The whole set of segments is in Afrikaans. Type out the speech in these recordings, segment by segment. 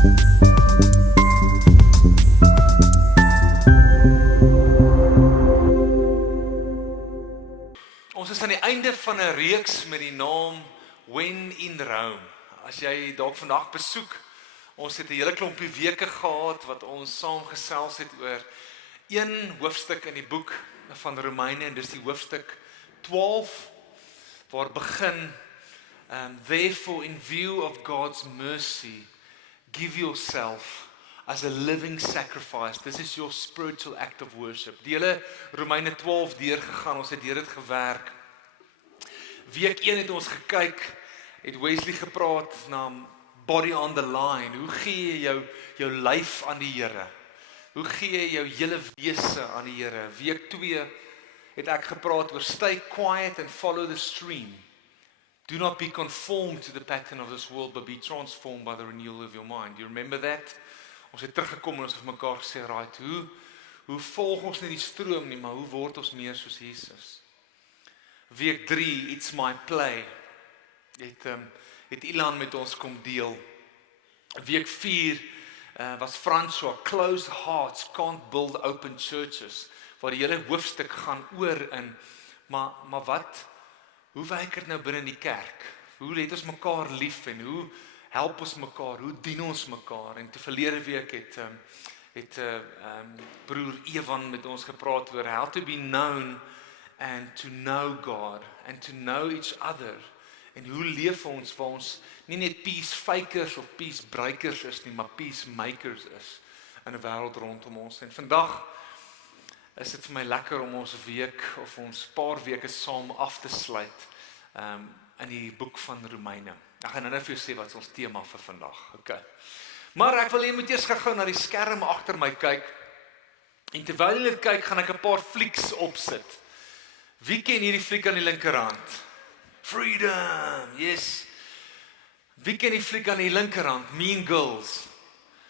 Ons is aan die einde van 'n reeks met die naam When in Rome. As jy dalk vandag besoek, ons het 'n hele klompie weke gehad wat ons saam gesels het oor een hoofstuk in die boek van Romeine, en dis die hoofstuk 12, waar begin, therefore in view of God's mercy, give yourself as a living sacrifice. This is your spiritual act of worship. Die hele Romeine 12 deurgegaan, ons het deur dit gewerk. Week 1 het ons gekyk, het Wesley gepraat na body on the line. Hoe gee jy jou lyf aan die Here? Hoe gee jy jou hele wese aan die Here? Week 2 het ek gepraat oor stay quiet and follow the stream. Do not be conformed to the pattern of this world, but be transformed by the renewal of your mind. You remember that? Ons het teruggekom en ons het mekaar gesê, right, hoe volg ons nie die stroom nie, maar hoe word ons meer soos Jesus? Week 3, It's My Play, het Ilan met ons kom deel. Week 4 was François, Closed Hearts Can't Build Open Churches, waar die hele hoofstuk gaan oor in, maar wat, hoe werk dit nou binne die kerk? Hoe het ons mekaar lief en hoe help ons mekaar, hoe dien ons mekaar? En te verlede week het broer Evan met ons gepraat oor how to be known and to know God and to know each other. En hoe leef ons waar ons nie net peace fakers of peace breakers is nie, maar peace makers is in 'n wêreld rondom ons. En vandag is dit vir my lekker om ons week of ons paar weke saam af te sluit in die boek van Romeine. Ek gaan nou vir jou sê wat is ons tema vir vandag. Okay. Maar ek wil jy moet eers gou na die skerm agter my kyk. En terwyl jy dit kyk, gaan ek 'n paar flieks opsit. Wie ken hierdie fliek aan die linkerhand? Freedom, yes. Wie ken die fliek aan die linkerhand? Mean Girls.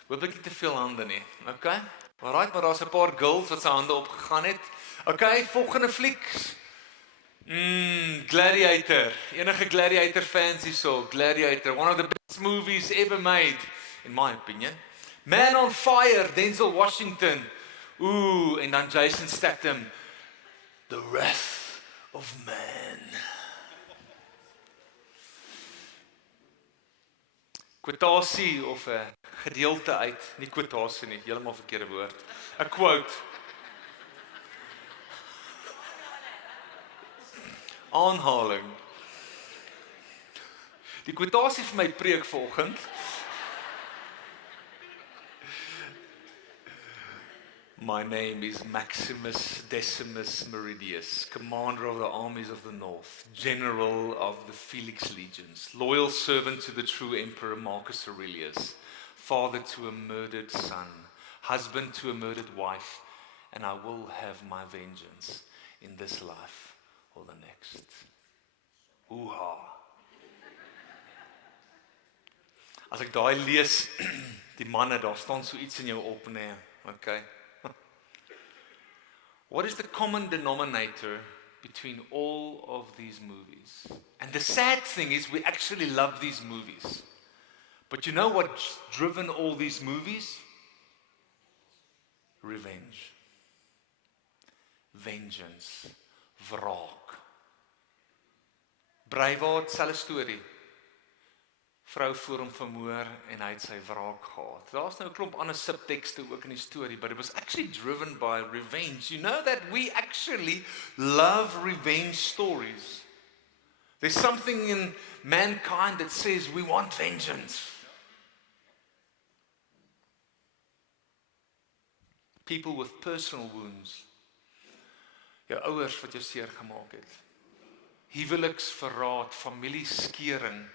Hoop ek nie te veel hande nie. Okay. Alright, maar daar's 'n paar girls wat se hande opgegaan het. Okay, volgende flieks. Gladiator. Enige Gladiator fans hierso? Gladiator, one of the best movies ever made, in my opinion. Man on Fire, Denzel Washington. En dan Jason Statham. The Wrath of Man. Quotasie of 'n gedeelte uit, nie quotasie nie, heeltemal verkeerde woord. 'n Quote. Aanhaling. Die quotasie vir my preek vanoggend. My name is Maximus Decimus Meridius, commander of the armies of the north, general of the Felix legions, loyal servant to the true emperor Marcus Aurelius, father to a murdered son, husband to a murdered wife, and I will have my vengeance in this life or the next. Oeha. As ek daai lees, die manne, daar staan so iets in jou op, nee, okay. What is the common denominator between all of these movies? And the sad thing is we actually love these movies. But you know what's driven all these movies? Revenge. Vengeance. Wraak. Braveheart, selfe storie. Vrou voor hom vermoor en hy het sy wraak gehad. Daar's nou 'n klomp ander subtekste ook in die storie, but it was actually driven by revenge. You know that we actually love revenge stories. There's something in mankind that says we want vengeance. People with personal wounds. Jou ouers wat jou seer gemaak het. Huweliksverraad, familieskeuring.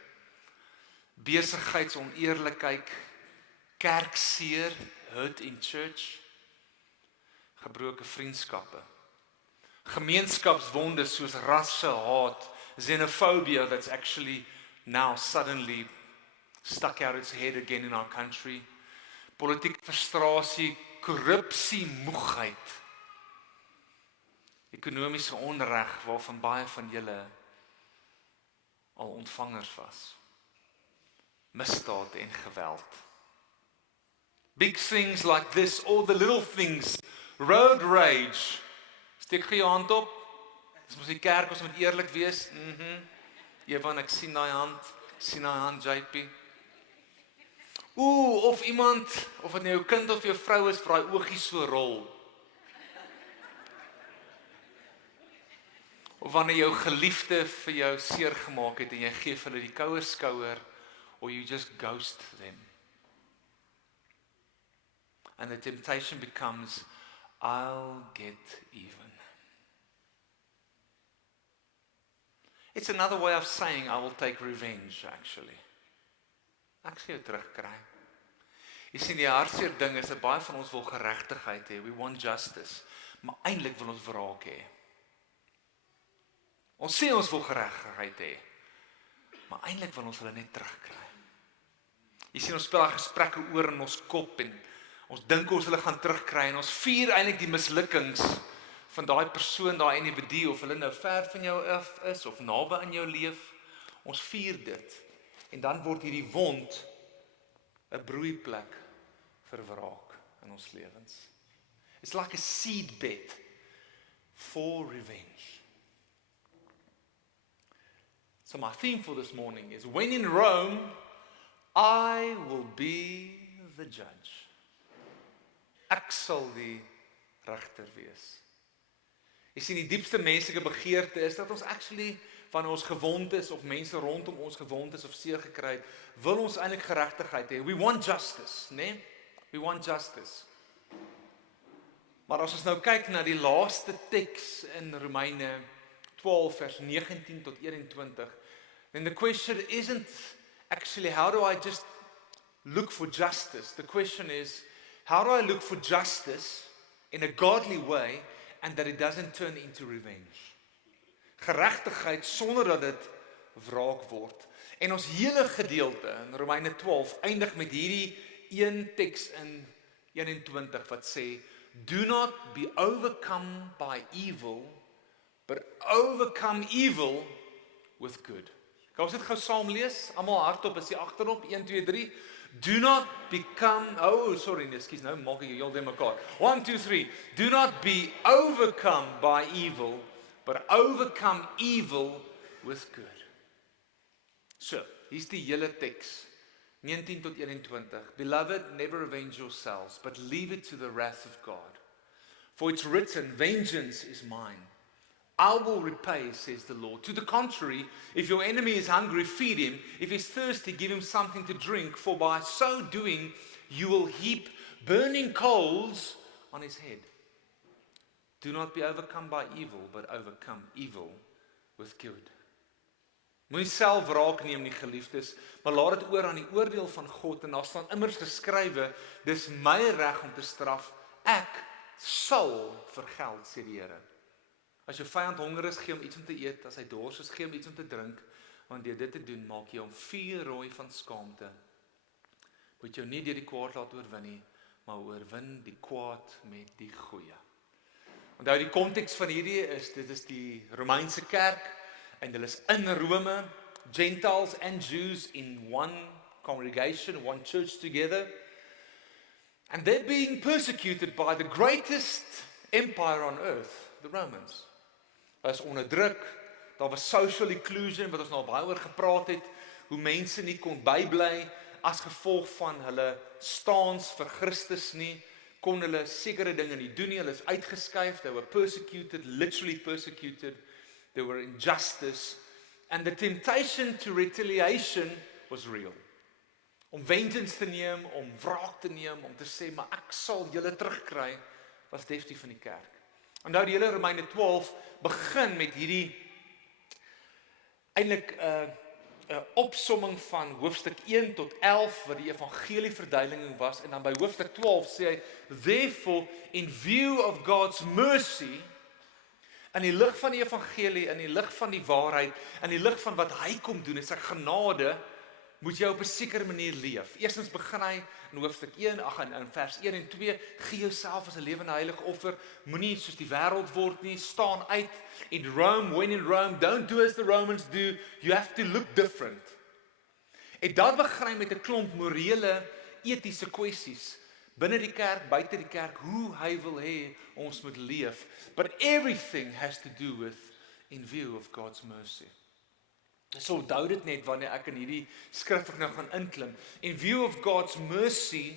Besigheidsoneerlikheid, kerkseer, hurt in church, gebroke vriendskappe, gemeenskapswonde soos rassehaat, xenophobia that's actually now suddenly stuck out its head again in our country, politieke frustrasie, korrupsie, moegheid, ekonomiese onreg waarvan baie van julle al ontvangers was. Misdaad en geweld. Big things like this, or the little things. Road rage. Steek gee jou hand op. Dis mos die kerk, ons moet eerlik wees. Evan, ek sien daai hand, JP. Of iemand, of dit nou jou kind of jou vrou is, vir daai oogies so rol. Of wanneer jou geliefde vir jou seer gemaak het en jy gee vir hulle die koue skouer, or you just ghost them. And the temptation becomes, I'll get even. It's another way of saying I will take revenge, actually. Ek sal jou terugkry. Jy sien, die hartseer ding is dat baie van ons wil geregtigheid hê. We want justice. Maar eintlik wil ons wraak hê. Ons sê ons wil geregtigheid hê. Maar eintlik wil ons hulle net terugkry. Jy sien, ons speel daai gesprekke oor in ons kop en ons dink ons hulle gaan terugkry en ons vier eintlik die mislukkings van daai persoon, daai individu, of hulle nou ver van jou af is of naby aan jou leef. Ons vier dit. En dan word hierdie wond 'n broeiplek vir wraak in ons lewens. It's like a seedbed for revenge. So my theme for this morning is, when in Rome, I will be the judge. Ek sal die regter wees. Jy sien, die diepste menslike begeerte is dat ons actually van ons gewond is, of mense rondom ons gewond is of seer gekry het, wil ons eintlik geregtigheid hê. We want justice, né? We want justice. Maar as ons nou kyk na die laaste teks in Romeine 12 vers 19 tot 21, then the question isn't actually how do I just look for justice. The question is, how do I look for justice in a godly way and that it doesn't turn into revenge? Geregtigheid sonder dat dit wraak word. En ons hele gedeelte in Romeine 12 eindig met hierdie een teks in 21 wat sê, do not be overcome by evil, but overcome evil with good. Kan ons dit gou saam lees? Almal hardop, is die agterop, 1, 2, 3. Do not become, nou maak ek heel de mekaar. 1, 2, 3. Do not be overcome by evil, but overcome evil with good. So, hier's die hele teks, 19 tot 21. Beloved, never revenge yourselves, but leave it to the wrath of God. For it's written, vengeance is mine. I will repay, says the Lord. To the contrary, if your enemy is hungry, feed him. If he's thirsty, give him something to drink. For by so doing, you will heap burning coals on his head. Do not be overcome by evil, but overcome evil with good. Moenie self wraak neem nie, geliefdes, maar laat dit oor aan die oordeel van God. En daar staan immers geskrywe, dis my reg om te straf. Ek sal vergeld, sê die Here. As jou vyand honger is, gee hom iets om te eet. As hy dors is, gee hom iets om te drink. Want deur dit te doen, maak jy hom vuur rooi van skaamte. Moet jou nie deur die kwaad laat oorwin nie, maar oorwin die kwaad met die goeie. Onthou, die konteks van hierdie is, dit is die Romeinse kerk, en hulle is in Rome, Gentiles and Jews in one congregation, one church together. And they're being persecuted by the greatest empire on earth, the Romans. Hulle is onderdruk, daar was social inclusion, wat ons nou baie oor gepraat het, hoe mense nie kon bybly as gevolg van hulle staans vir Christus nie, kon hulle sekere dinge nie doen nie, hulle is uitgeskuif, they were persecuted, literally persecuted, there were injustice, and the temptation to retaliation was real. Om vengeance te neem, om wraak te neem, om te sê, maar ek sal julle terugkry, was definitief van die kerk. En nou die hele Romeine 12 begin met hierdie eintlik 'n opsomming van hoofstuk 1 tot 11 wat die evangelie verduideliking was, en dan by hoofstuk 12 sê hy, therefore in view of God's mercy, in die lig van die evangelie, in die lig van die waarheid, in die lig van wat hy kom doen, is sy genade, moet jy op 'n sekere manier leef. Eerstens begin hy in hoofstuk 1, in vers 1 en 2, gee jouself as 'n lewende heilige offer, moenie soos die wêreld word nie, staan uit. In Rome, when in Rome, don't do as the Romans do, you have to look different. En dan begin hy met 'n klomp morele, etiese kwessies, binne die kerk, buite die kerk, hoe hy wil hê ons moet leef. But everything has to do with in view of God's mercy. So onthou dit net wanneer ek in hierdie skrif nou gaan inklim. In view of God's mercy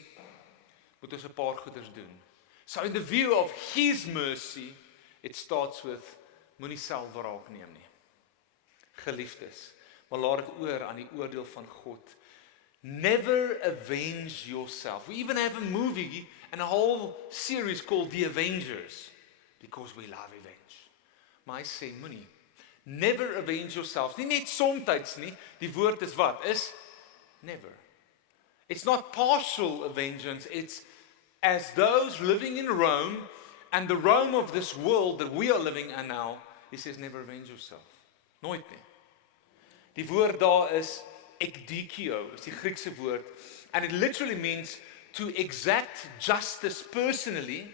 moet ons 'n paar goeders doen. So in the view of His mercy, it starts with moenie self wraak neem nie. Geliefdes, maar laat dit oor aan die oordeel van God. Never avenge yourself. We even have a movie and a whole series called The Avengers because we love revenge. Maar hy sê moenie. Never avenge yourself. Nie net somtyds nie. Die woord is wat? Is never. It's not partial vengeance. It's as those living in Rome and the Rome of this world that we are living in now. He says never avenge yourself. Nooit nie. Die woord daar is ekdikio, is die Griekse woord, and it literally means to exact justice personally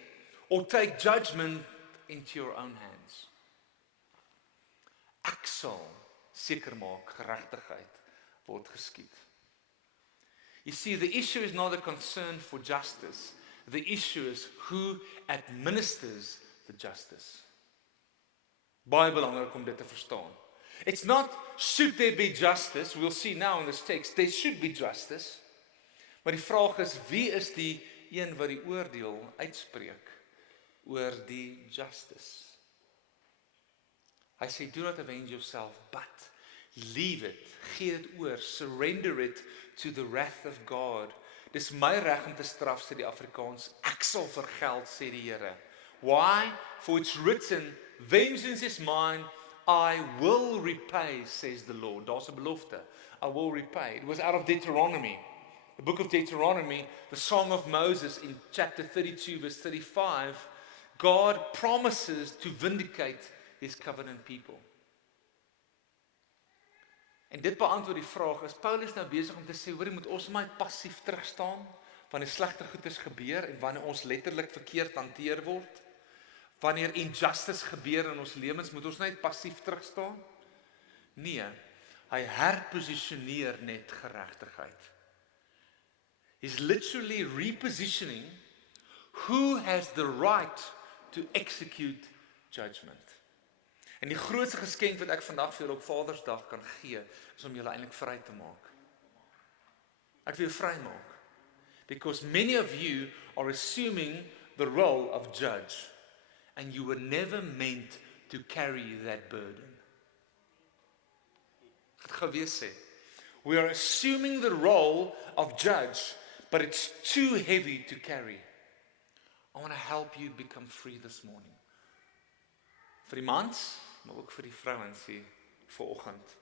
or take judgment into your own hands. Ek sal seker maak geregtigheid word geskied. You see, the issue is not a concern for justice. The issue is who administers the justice. Baie belangrik om dit te verstaan. It's not, should there be justice? We'll see now in this text, there should be justice. Maar die vraag is, wie is die een wat die oordeel uitspreek oor die justice? Hy sê, do not avenge yourself, but leave it, gee dit oor, surrender it to the wrath of God. Dis my reg om te straf, sê die Afrikaans, ek sal vergeld, sê die Here. Why? For it's written, vengeance is mine, I will repay, says the Lord. Daar's 'n belofte. I will repay. It was out of Deuteronomy. The book of Deuteronomy, the Song of Moses in chapter 32, verse 35, God promises to vindicate His covenant people. En dit beantwoord die vraag, is Paulus nou besig om te sê, hoor, moet ons maar passief terugstaan, wanneer slegte goeders gebeur, en wanneer ons letterlik verkeerd hanteer word? Wanneer injustice gebeur in ons lewens, moet ons net passief terugstaan? Nee, hy herposisioneer net geregtigheid. He's literally repositioning who has the right to execute judgment. En die grootste geskenk wat ek vandag vir julle op Vadersdag kan gee, is om julle eintlik vry te maak. Ek wil jou vry maak. Because many of you are assuming the role of judge. And you were never meant to carry that burden. Ek gaan weer sê. We are assuming the role of judge, but it's too heavy to carry. I want to help you become free this morning. Vir die mans, maar ook vir die vrouens hier vanoggend.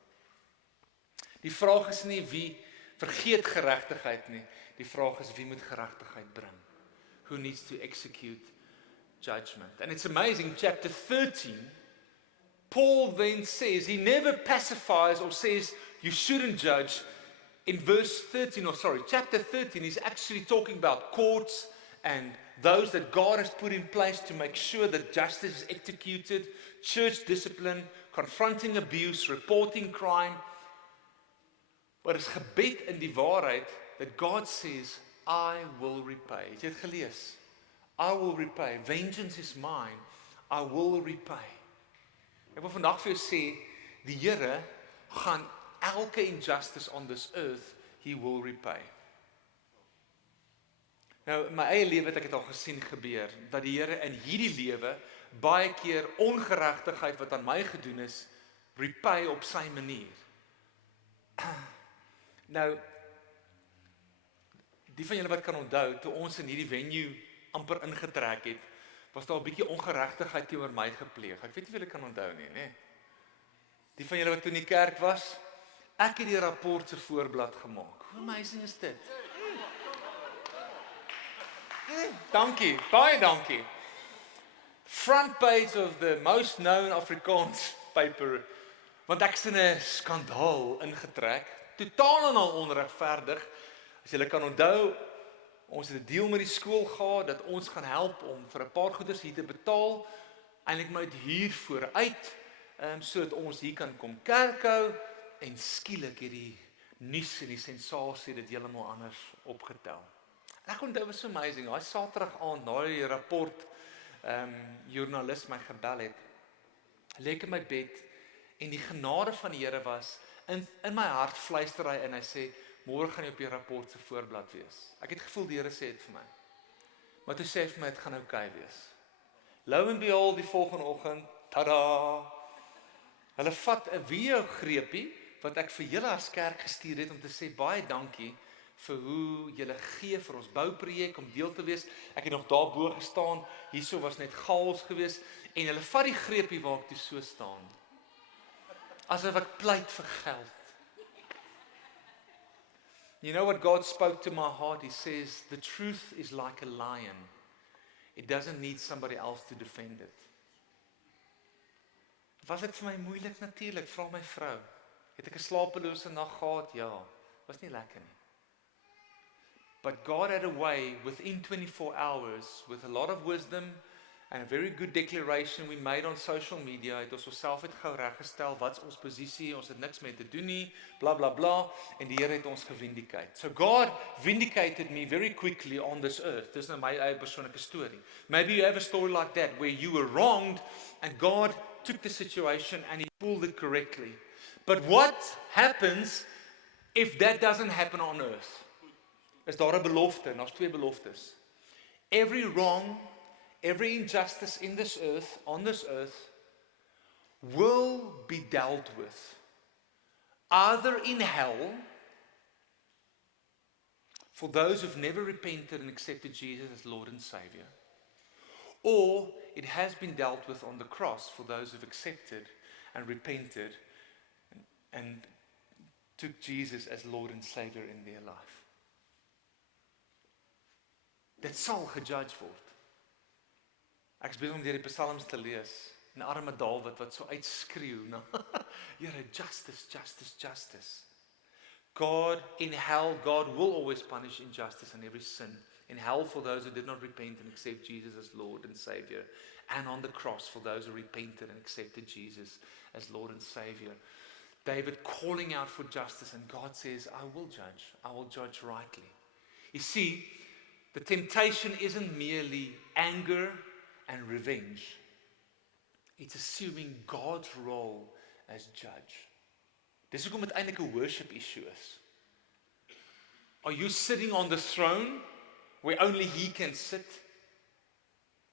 Die vraag is nie wie vergeet geregtigheid nie. Die vraag is wie moet geregtigheid bring. Who needs to execute judgment. And it's amazing, chapter 13, Paul then says, he never pacifies or says you shouldn't judge. In chapter 13, he's actually talking about courts and those that God has put in place to make sure that justice is executed, church discipline, confronting abuse, reporting crime. Maar is gebed in die waarheid that God says, I will repay. Het jy dit gelees? I will repay. Vengeance is mine. I will repay. Ek wil vandag vir jou sê, die Here gaan elke injustice on this earth, He will repay. Nou, in my eie lewe het ek dit al gesien gebeur, dat die Here in hierdie lewe baie keer ongeregtigheid wat aan my gedoen is, repay op sy manier. Nou, die van julle wat kan onthou, toe ons in hierdie venue amper ingetrek het, was daar 'n bietjie ongeregtigheid teenoor my gepleeg. Ek weet nie of julle kan onthou nie, né? Die van julle wat toe in die kerk was, ek het die rapport se voorblad gemaak. Hoe amazing is dit? Dankie, baie dankie. Front page of the most known Afrikaans paper, want ek is in 'n skandaal ingetrek, totaal en al onregverdig. As julle kan onthou, ons het 'n deal met die skool gehad dat ons gaan help om vir 'n paar goederes hier te betaal, eintlik maar uit hier vooruit, sodat ons hier kan kom kerk hou, en skielik het die nuus en die sensasie dit heeltemal anders opgetel. En ek onthou, it was so amazing, hy Saterdag aand, na die rapport, joernalis my gebel het, lê ek in my bed, en die genade van die Here was, in my hart fluister hy en hy sê, môre gaan jy op die rapport se voorblad wees. Ek het gevoel die Here sê dit vir my. Maar toe sê hy vir my, dit gaan okay wees. Lo and behold, die volgende oggend, tada! Hulle vat 'n video greepie, wat ek vir julle as kerk gestuur het, om te sê, baie dankie, vir hoe julle gee vir ons bouprojek, om deel te wees. Ek het nog daarbo gestaan, hierso was net chaos gewees, en hulle vat die greepie waar ek toe so staan. Asof ek pleit vir geld. You know what God spoke to my heart? He says, the truth is like a lion. It doesn't need somebody else to defend it. Was dit vir my moeilik natuurlik, vra my vrou. Het ek 'n slapelose nag gehad? Ja, was nie lekker nie. But God had a way within 24 hours, with a lot of wisdom and a very good declaration we made on social media, het ons onsself het gou reggestel, wat's ons posisie, ons het niks mee te doen nie, bla bla bla, en die Here het ons gevindicate. So God vindicated me very quickly on this earth. Dis nou my eie persoonlike storie. Maybe you have a story like that, where you were wronged, and God took the situation and He pulled it correctly. But what happens if that doesn't happen on earth? Is daar 'n belofte, en daar's twee beloftes. Every wrong, every injustice in this earth, on this earth, will be dealt with, either in hell, for those who've never repented and accepted Jesus as Lord and Savior, or it has been dealt with on the cross for those who've accepted and repented and took Jesus as Lord and Savior in their life. Dit sal gejudge word. Ek is besig om deur die psalms te lees, en arme Dawid wat so uitskreeu, nou, Here, justice, justice, justice. God, in hell, God will always punish injustice and every sin. In hell for those who did not repent and accept Jesus as Lord and Savior, and on the cross for those who repented and accepted Jesus as Lord and Savior. David calling out for justice, and God says, I will judge rightly. You see, the temptation isn't merely anger and revenge. It's assuming God's role as judge. Dis hoekom dit eintlik 'n worship issue is. Are you sitting on the throne where only He can sit?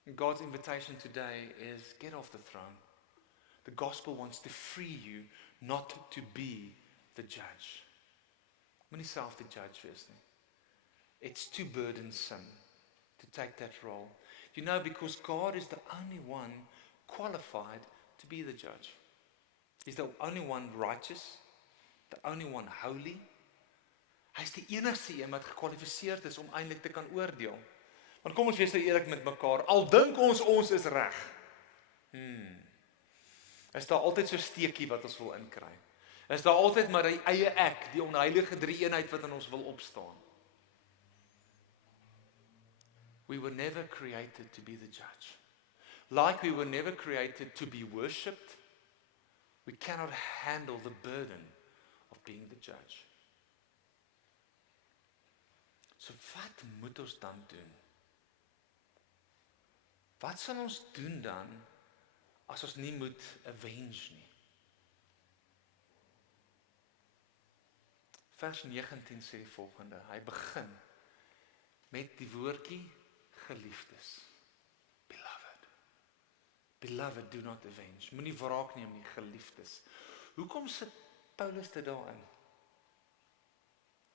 And God's invitation today is get off the throne. The gospel wants to free you not to be the judge. Moenie self die judge wees nie. It's too burdensome to take that role. You know, because God is the only one qualified to be the judge. He's the only one righteous, the only one holy. Hy's die enigste een wat gekwalifiseerd is om eintlik te kan oordeel. Want kom ons wees nou eerlik met mekaar, al dink ons is reg. Is daar altyd so 'n steekie wat ons wil inkry? Is daar altyd maar die eie ek, die onheilige drie-eenheid wat in ons wil opstaan? We were never created to be the judge. Like we were never created to be worshipped, we cannot handle the burden of being the judge. So wat moet ons dan doen? Wat sal ons doen dan as ons nie moet avenge nie? Vers 19 sê die volgende, hy begin met die woordjie geliefdes. Beloved. Beloved, do not avenge. Moenie wraak neem nie, geliefdes. Hoekom sit Paulus dit daarin?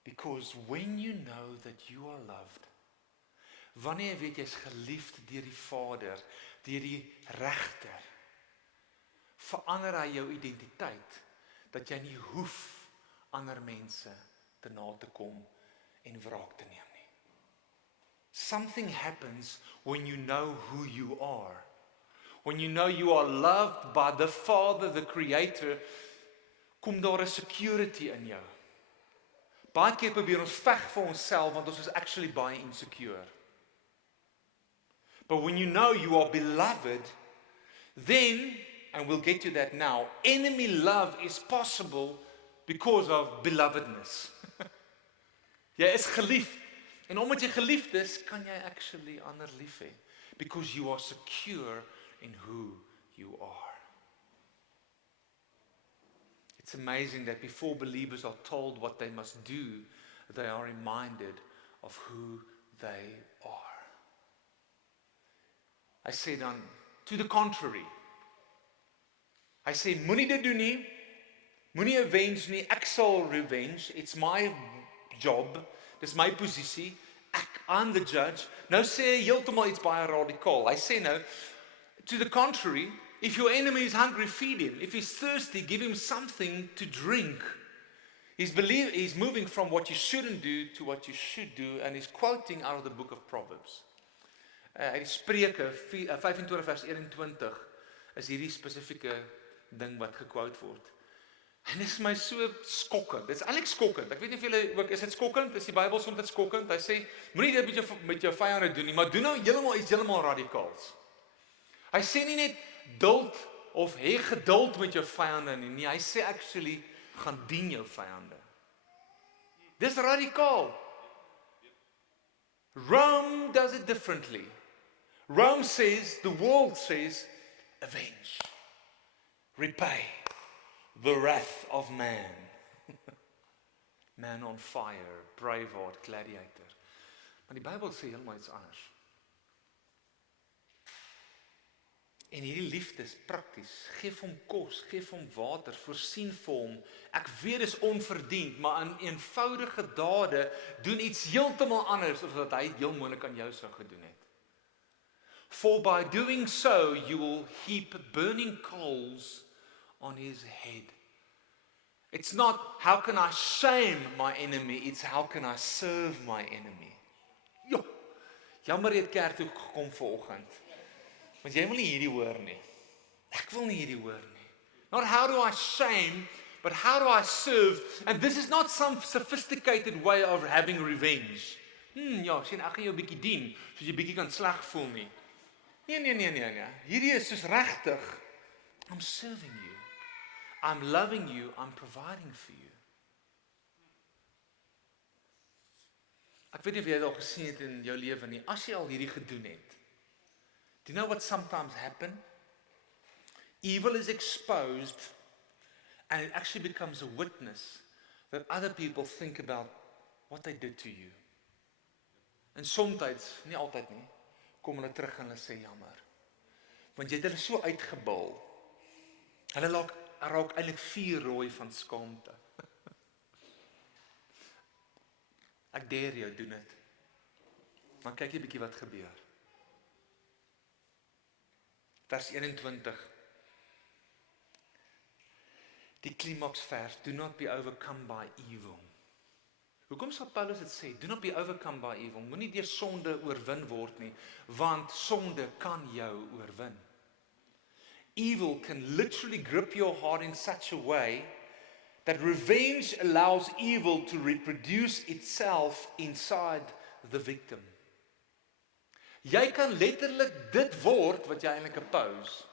Because when you know that you are loved, wanneer jy weet jy is geliefd deur die Vader, deur die Regter, verander hy jou identiteit, dat jy nie hoef ander mense te na te kom en wraak te neem nie. Something happens when you know who you are. When you know you are loved by the Father, the Creator, kom daar 'n security in jou. Baie keer probeer ons veg vir onsself, want ons is actually baie insecure. But when you know you are beloved, then, and we'll get to that now, enemy love is possible because of belovedness. Jy is geliefd, En omdat jy geliefd is, kan jy actually ander lief hê. Because you are secure in who you are. It's amazing that before believers are told what they must do, they are reminded of who they are. Hy sê dan, to the contrary. Hy sê, moenie dit doen nie, moenie avenge nie, ek sal revenge, it's my job, dis my posisie, I'm the judge. Nou sê hy heeltemal iets baie radikaal. Hy sê nou, to the contrary, if your enemy is hungry, feed him. If he's thirsty, give him something to drink. He's moving from what you shouldn't do to what you should do, and he's quoting out of the book of Proverbs. Uit die Spreuke 25 vers 21 is hierdie spesifieke ding wat gequote word. En dit is my so skokkend. Dit is eintlik skokkend. Ek weet nie of julle ook, is dit skokkend? Is die Bybel soms dit skokkend? Hy sê, moenie dit met jou vyande doen nie, maar doen nou heeltemal radikaals. Hy sê nie net duld of hê geduld met jou vyande nie. Nee, hy sê actually gaan dien jou vyande. Dis radikaal. Rome does it differently. Rome says, the world says, avenge, repay the wrath of man. Man on fire, braveheart, gladiator. Maar die Bybel sê heeltemal iets anders. En hierdie liefde is prakties. Geef hom kos, geef hom water, voorsien vir hom. Ek weet dis onverdiend, maar in eenvoudige dade doen iets heeltemal anders as wat hy heel moontlik aan jou sou gedoen het. For by doing so, you will heap burning coals on his head. It's not how can I shame my enemy, it's how can I serve my enemy. Jo, jammer jy het kerk toe gekom vanoggend. Want jy wil nie hierdie hoor nie. Ek wil nie hierdie hoor nie. Not how do I shame, but how do I serve? And this is not some sophisticated way of having revenge. Ja, sien, ek gaan jou 'n bietjie dien, soos jy bietjie kan sleg voel nie. Nee. Hierdie is soos regtig. I'm serving you. I'm loving you. I'm providing for you. Ek weet nie of jy dit al gesien het in jou lewe nie. As jy al hierdie gedoen het. Do you know what sometimes happens? Evil is exposed and it actually becomes a witness that other people think about what they did to you. En soms, nie altyd nie, kom hulle terug en hulle sê jammer. Want jy het hulle so uitgebul. Hulle raak eintlik vuurrooi van skaamte. Ek dare jou doen dit. Maar kyk 'n bietjie wat gebeur. Vers 21. Die klimaksvers, do not be overcome by evil. Hoekom sal Paulus dit sê? Do not be overcome by evil. Moenie deur sonde oorwin word nie, want sonde kan jou oorwin. Evil can literally grip your heart in such a way that revenge allows evil to reproduce itself inside the victim. Jy kan letterlik dit word wat jy eintlik oppose.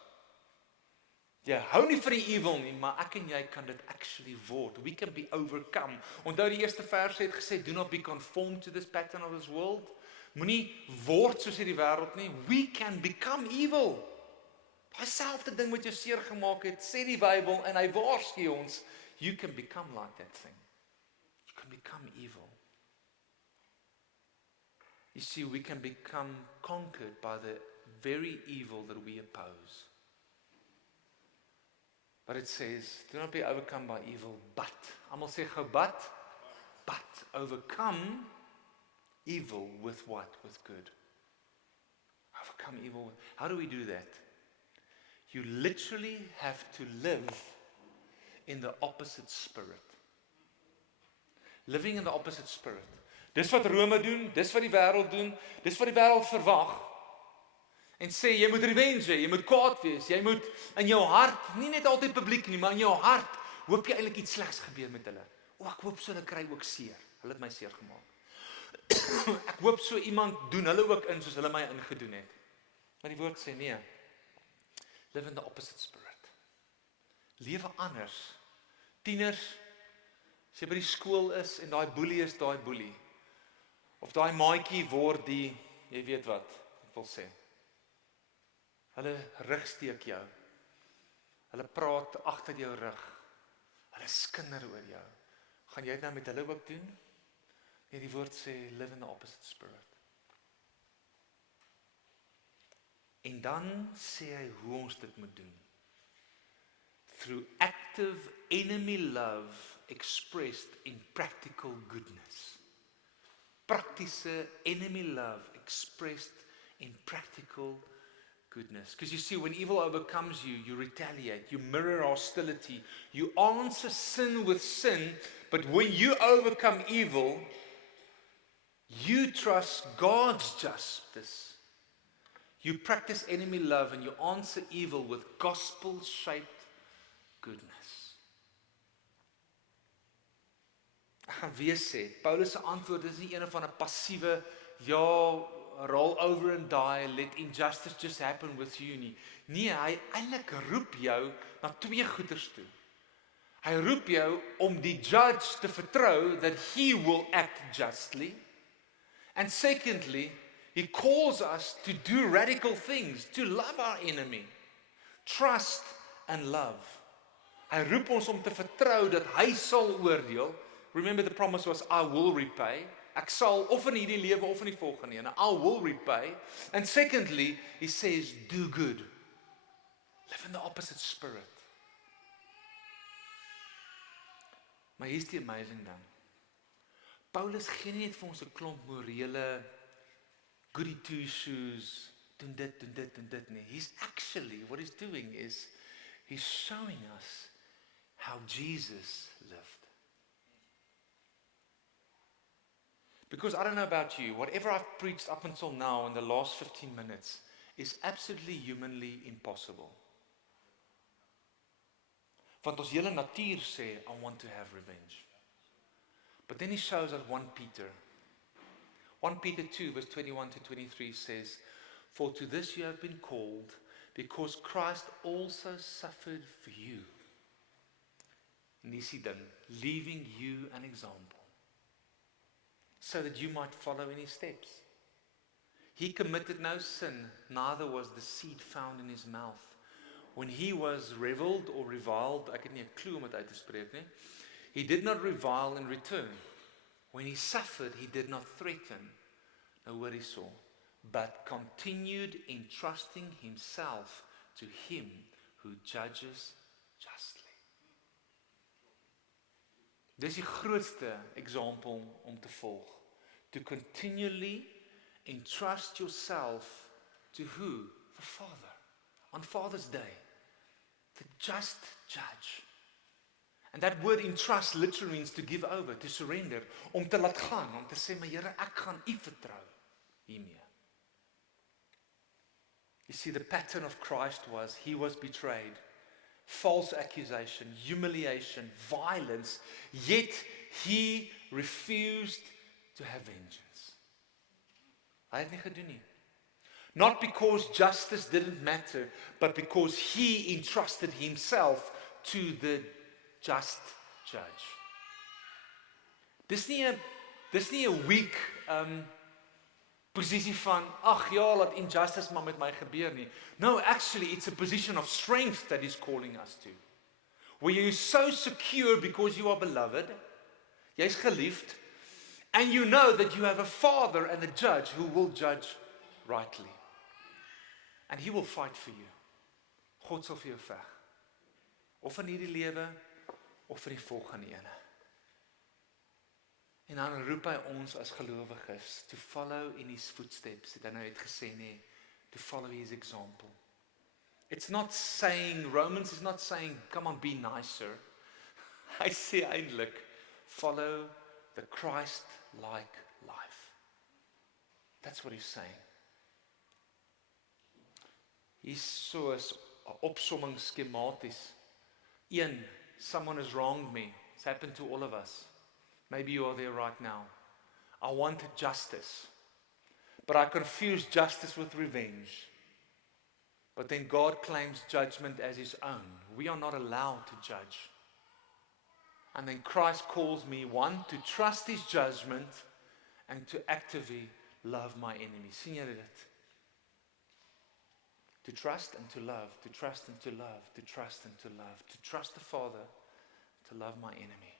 Jy hou nie vir die evil nie, maar ek en jy kan dit actually word. We can be overcome. Onthou die eerste vers het gesê, do not be conformed to this pattern of this world. Moenie word soos hierdie wêreld nie. We can become evil. Daai selfde ding wat jou seer gemaak het, sê die Bybel en hy waarsku ons, you can become like that thing. You can become evil. You see, we can become conquered by the very evil that we oppose. But it says, do not be overcome by evil, but. Almal sê gou but overcome evil with what? With good. Overcome evil. How do we do that? You literally have to live in the opposite spirit. Living in the opposite spirit. Dis wat Rome doen, dis wat die wêreld doen, dis wat die wêreld verwag. En sê, jy moet revenge hê, jy moet kwaad wees, jy moet in jou hart, nie net altyd publiek nie, maar in jou hart, hoop jy eintlik iets slegs gebeur met hulle. Ek hoop so hulle kry ook seer. Hulle het my seer gemaak. Ek hoop so iemand doen hulle ook in, soos hulle my ingedoen het. Maar die woord sê, nee, live in the opposite spirit. Lewe anders. Tieners, as jy by die skool is, en daai boelie is daai boelie. Of daai maatjie word die, jy weet wat ek wil sê. Hulle rugsteek jou. Hulle praat agter jou rug. Hulle skinder oor jou. Gaan jy dit nou met hulle ook doen? Nee, die woord sê, live in the opposite spirit. En dan sê hy hoe ons dit moet doen. Through active enemy love expressed in practical goodness. Praktiese enemy love expressed in practical goodness. Because you see, when evil overcomes you, you retaliate, you mirror hostility, you answer sin with sin, but when you overcome evil, you trust God's justice. You practice enemy love and you answer evil with gospel-shaped goodness. Ek gaan weer sê, Paulus se antwoord is nie een van 'n passiewe, roll over and die, let injustice just happen with you nie. Nee, hy eintlik roep jou na twee goeders toe. Hy roep jou om die judge te vertrou that he will act justly. And secondly, he calls us to do radical things, to love our enemy, trust and love. Hy roep ons om te vertrou dat hy sal oordeel. Remember, the promise was, I will repay. Ek sal of in hierdie lewe of in die volgende ene. I will repay. And secondly, he says, do good. Live in the opposite spirit. Maar hier's die amazing ding. Paulus gee nie net vir ons 'n klomp morele goody two shoes, doen dit nie. He's actually, what he's doing is, he's showing us how Jesus lived. Because I don't know about you, whatever I've preached up until now in the last 15 minutes is absolutely humanly impossible. Want ons hele natuur sê, I want to have revenge. But then he shows us 1 Peter. 1 Peter 2 verse 21 to 23 says, for to this you have been called, because Christ also suffered for you. En dis die ding, leaving you an example, so that you might follow in his steps. He committed no sin, neither was deceit found in his mouth. When he was reviled or reviled, ek het nie 'n klou om dit uit te spreek nie. He did not revile in return. When he suffered, he did not threaten. No word he saw, but continued entrusting himself to him who judges justly. Dis die grootste example om te volg. To continually entrust yourself to who? The Father. On Father's Day. The just judge. And that word entrust literally means to give over, to surrender. Om te laat gaan, om te sê, my Here, ek gaan U vertrou hiermee. You see, the pattern of Christ was, he was betrayed. False accusation, humiliation, violence, yet he refused to have vengeance. Hy het nie gedoen nie. Not because justice didn't matter, but because he entrusted himself to the just judge. Dis nie 'n weak posisie van, ag ja, laat injustice maar met my gebeur nie. No, actually, it's a position of strength that he's calling us to. Where you're so secure because you are beloved, jy's geliefd, and you know that you have a Father and a judge who will judge rightly. And he will fight for you. God sal vir jou veg. Of in hierdie lewe, of in die volgende ene. En dan roep hy ons as gelowiges to follow in his footsteps. Het hy nou het gesê nie, to follow his example. It's not saying, Romans is not saying, come on, be nicer. Hy sê eintlik, follow the Christ-like life. That's what he's saying. Hier's so 'n opsomming skematies. 1, someone has wronged me. It's happened to all of us. Maybe you are there right now. I wanted justice, but I confused justice with revenge. But then God claims judgment as his own. We are not allowed to judge. And then Christ calls me, 1, to trust his judgment, and to actively love my enemies. Sien julle dit? To trust and to love, to trust and to love, to trust and to love, to trust the Father, to love my enemy.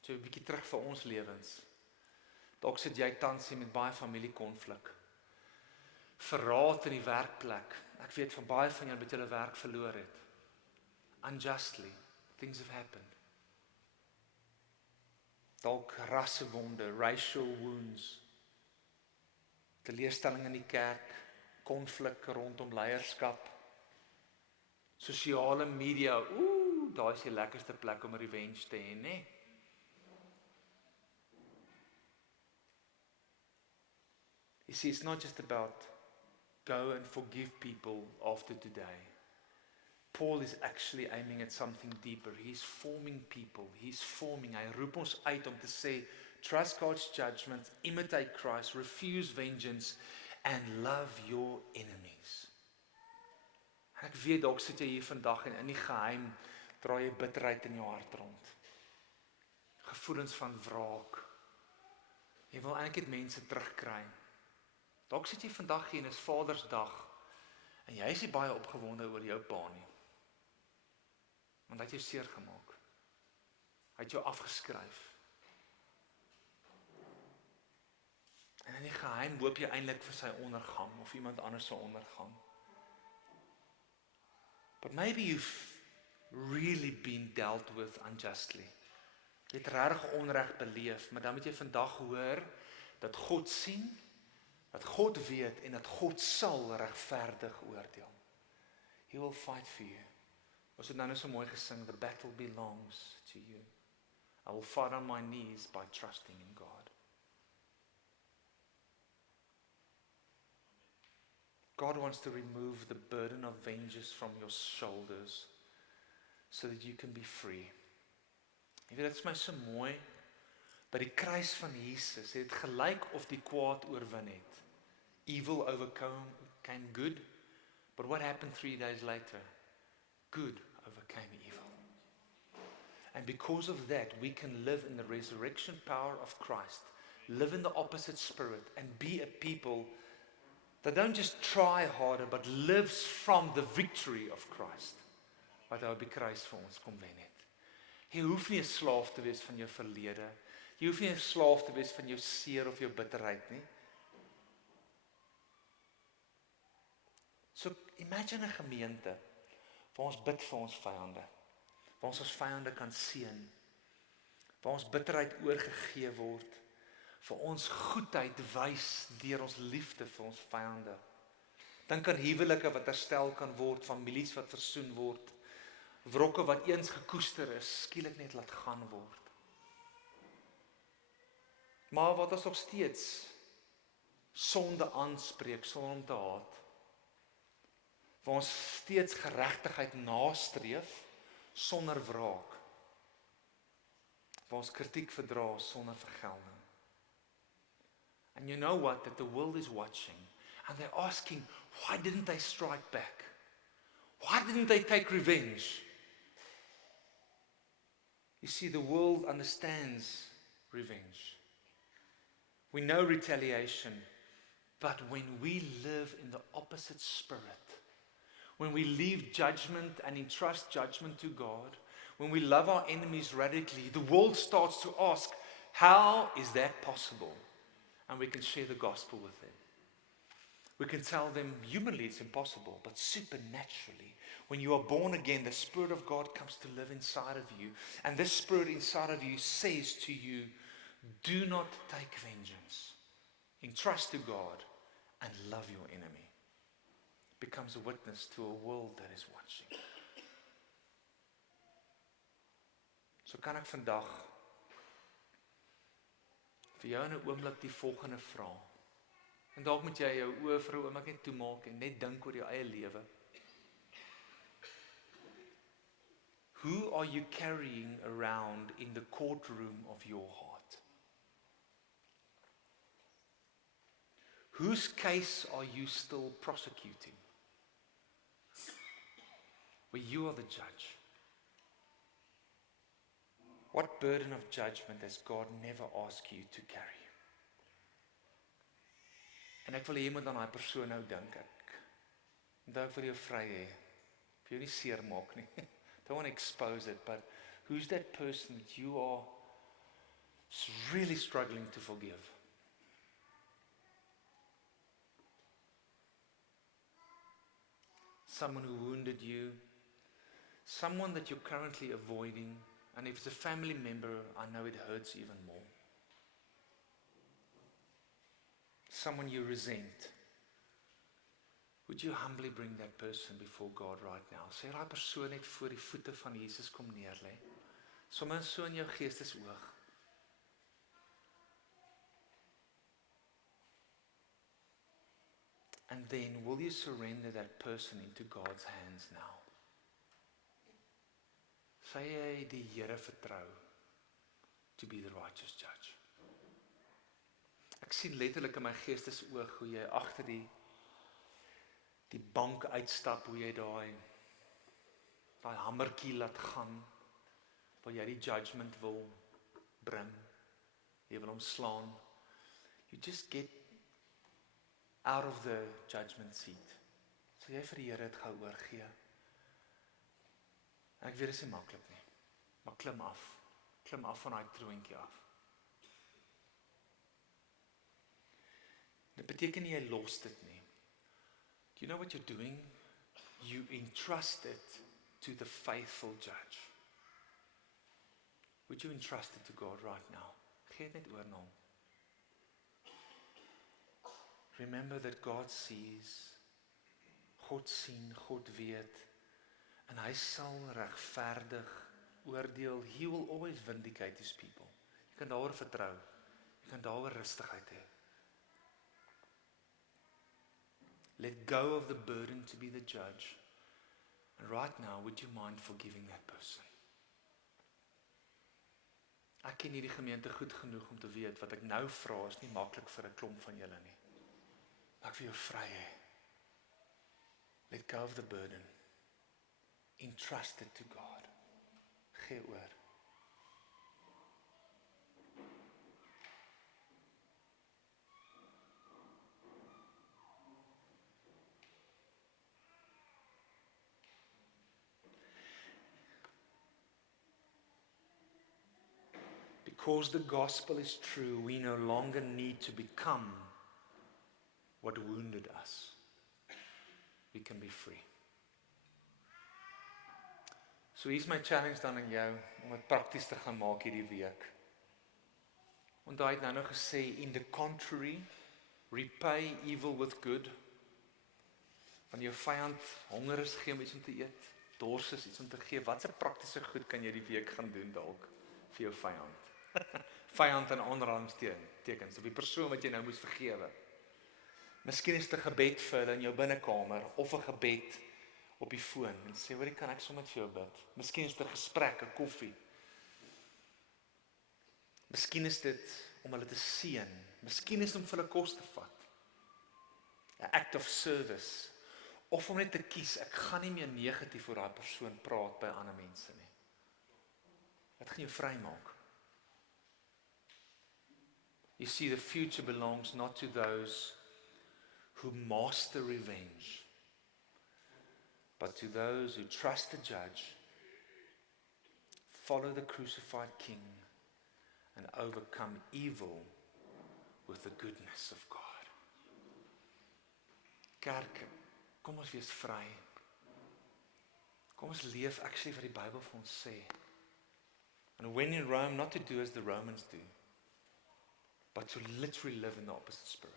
So 'n bietjie terug vir ons lewens. Dalk sit jy tans hier met baie familiekonflik. Verraad in die werkplek. Ek weet van baie van julle wat julle werk verloor het. Unjustly, things have happened. Dalk rassewonde, racial wounds. Teleurstelling in die kerk, konflik rondom leierskap. Sosiale media, daar is die lekkerste plek om revenge te hê, né? You see, it's not just about go and forgive people after today. Paul is actually aiming at something deeper. He's forming people. Hy roep ons uit om te sê, trust God's judgment, imitate Christ, refuse vengeance, and love your enemies. En ek weet, dalk sit jy hier vandag en in die geheim draai jy bitterheid in jou hart rond. Gevoelens van wraak. Jy wil eintlik net mense terugkry. Dalk sit jy vandag hier en is Vadersdag en jy is nie baie opgewonde oor jou pa nie. Want hy het jou seer gemaak. Hy het jou afgeskryf. En in die geheim hoop jy eintlik vir sy ondergang of iemand anders se ondergang. But maybe you've really been dealt with unjustly. Jy het regtig onreg beleef, maar dan moet jy vandag hoor dat God sien, dat God weet en dat God sal regverdig oordeel. He will fight for you. Ons het nou so mooi gesing, the battle belongs to you. I will fight on my knees by trusting in God. God wants to remove the burden of vengeance from your shoulders so that you can be free. Jy weet, dit is my so mooi. By die kruis van Jesus het gelyk of die kwaad oorwin het. Evil overcame good, but what happened 3 days later? Good overcame evil. And because of that, we can live in the resurrection power of Christ, live in the opposite spirit, and be a people that don't just try harder, but lives from the victory of Christ. Wat hy op die kruis vir ons kom wen het. Jy hoef nie 'n slaaf te wees van jou verlede. Jy hoef nie 'n slaaf te wees van jou seer of jou bitterheid nie. So imagine 'n gemeente waar ons bid vir ons vyande, waar ons vyande kan seën, waar ons bitterheid oorgegee word, vir ons goedheid wys deur ons liefde vir ons vyande. Dink aan huwelike wat herstel kan word, families wat versoen word, wrokke wat eens gekoester is, skielik net laat gaan word. Maar wat ons nog steeds sonde aanspreek sonder om te haat, waar ons steeds geregtigheid nastreef sonder wraak, waar ons kritiek verdra sonder vergelding. And you know what? That the world is watching and they're asking, why didn't they strike back? Why didn't they take revenge? You see, the world understands revenge. We know retaliation, but when we live in the opposite spirit, when we leave judgment and entrust judgment to God, when we love our enemies radically, the world starts to ask, how is that possible? And we can share the gospel with them. We can tell them humanly it's impossible, but supernaturally, when you are born again, the Spirit of God comes to live inside of you. And this Spirit inside of you says to you, do not take vengeance. Entrust to God and love your enemy. Becomes a witness to a world that is watching. So kan ek vandag vir jou in 'n oomblik die volgende vra. En dalk moet jy jou oë vir 'n oomblik net toemaak en net dink oor jou eie lewe. Who are you carrying around in the courtroom of your heart? Whose case are you still prosecuting? Where you are the judge. What burden of judgment has God never asked you to carry? En ek wil hê jy moet aan daai persoon nou dink. Ek wil jou vry hê. Ek wil jou nie seer maak nie. Don't want to expose it, but who's that person that you are really struggling to forgive? Someone who wounded you, someone that you're currently avoiding, and if it's a family member, I know it hurts even more. Someone you resent. Would you humbly bring that person before God right now? Sê daai persoon net voor die voete van Jesus kom neerlê. Sommige so in jou geestesoog. And then will you surrender that person into God's hands now? Sê jy die Here vertrou to be the righteous judge. Ek sien letterlik in my geestesoog hoe jy agter die bank uitstap, hoe jy daai hamertjie laat gaan, waar jy die judgment wil bring, jy wil hom slaan. You just get out of the judgment seat. So jy vir die Here dit gou oorgee. En ek weet dit is nie maklik nie, maar klim af van daai troontjie af. Dit beteken nie jy los dit nie. Do you know what you're doing? You entrust it to the faithful judge. Would you entrust it to God right now? Gee dit net oor na hom. Remember that God sees, God sien, God weet, en hy sal regverdig oordeel. He will always vindicate his people. Jy kan daaroor vertrou. Jy kan daaroor rustigheid hê. Let go of the burden to be the judge. And right now, would you mind forgiving that person? Ek ken hierdie gemeente goed genoeg om te weet wat ek nou vra is nie maklik vir 'n klomp van julle nie. Ek wil jou vry hê. Let go of the burden. Entrust it to God. Gee oor. Because the gospel is true, we no longer need to become what wounded us. We can be free. So hier's my challenge dan aan jou, om dit prakties te gaan maak hierdie week. Want hy het nou gesê, in the contrary, repay evil with good. Van jou vyand honger is, gee hom iets om te eet. Dors is, iets om te gee. Wat 'n praktiese goed kan jy die week gaan doen dalk vir jou vyand? Vyand in aanhalingstekens, of die persoon wat jy nou moes vergewe. Miskien is dit 'n gebed vir hulle in jou binnekamer, of 'n gebed op die foon, en sê, hoorie, kan ek sommer vir jou bid? Miskien is dit 'n gesprek, 'n koffie. Miskien is dit om hulle te seën. Miskien is dit om vir hulle kos te vat. 'n Act of service. Of om net te kies, ek gaan nie meer negatief oor daai persoon praat by ander mense nie. Dit gaan jou vry maak. You see, the future belongs not to those who master revenge, but to those who trust the judge, follow the crucified King, and overcome evil with the goodness of God. Kerk, kom ons wees vry. Kom ons leef actually wat die Bybel vir ons sê. And when in Rome, not to do as the Romans do, but to literally live in the opposite spirit.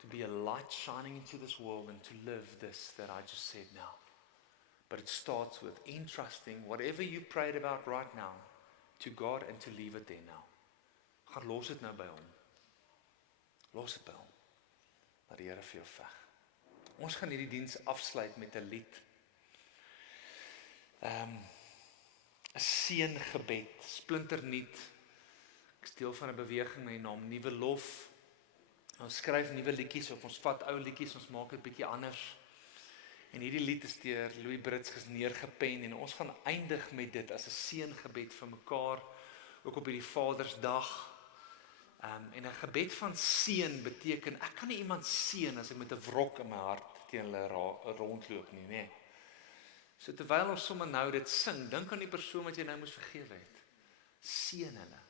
To be a light shining into this world and to live this that I just said now. But it starts with entrusting whatever you prayed about right now to God and to leave it there now. Gaan los dit nou by hom. Los dit by hom. Laat die Here vir jou veg. Ons gaan hierdie diens afsluit met 'n lied. 'n Seëngebed, splinternuut. Ek is deel van 'n beweging met die naam Nuwe Lof. Ons skryf nuwe liedjies of ons vat ou liedjies, ons maak dit bietjie anders. En hierdie lied is deur Louis Brits neergepen en ons gaan eindig met dit as 'n seëngebed vir mekaar, ook op hierdie Vadersdag. En 'n gebed van seën beteken, ek kan nie iemand seën as ek met 'n wrok in my hart teen hulle rondloop nie, nee. So terwyl ons sommer nou dit sing, dink aan die persoon wat jy nou moes vergewe het. Seën hulle.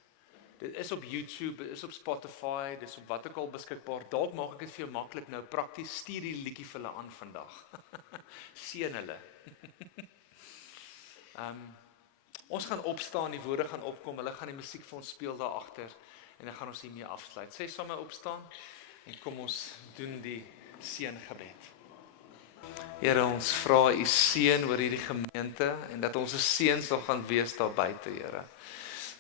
Dit is op YouTube, dit is op Spotify, dit is op wat ook al beskikbaar. Dalk maak ek dit vir jou maklik nou prakties, stuur die liedjie vir hulle aan vandag. Seën hulle. Ons gaan opstaan, die woorde gaan opkom, hulle gaan die musiek vir ons speel daar agter en dan gaan ons hiermee afsluit. Sê saam met my opstaan en kom ons doen die seëngebed. Here, ons vra u seën oor hierdie gemeente en dat ons 'n seën sal gaan wees daar buite, Here.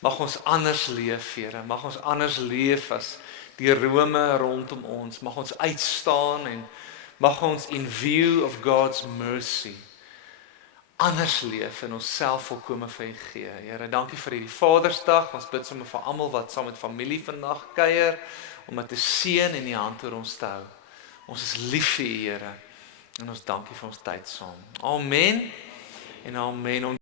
Mag ons anders leef, Here. Mag ons anders leef as die Rome rondom ons. Mag ons uitstaan en mag ons in view of God's mercy anders leef en onsself volkome vir u gee. Here, dankie vir hierdie Vadersdag. Ons bid sommer vir almal wat saam met familie vandag kuier om dit te seën en u hand oor ons te hou. Ons is lief vir u, Here. En ons dankie vir ons tyd saam. Amen en amen.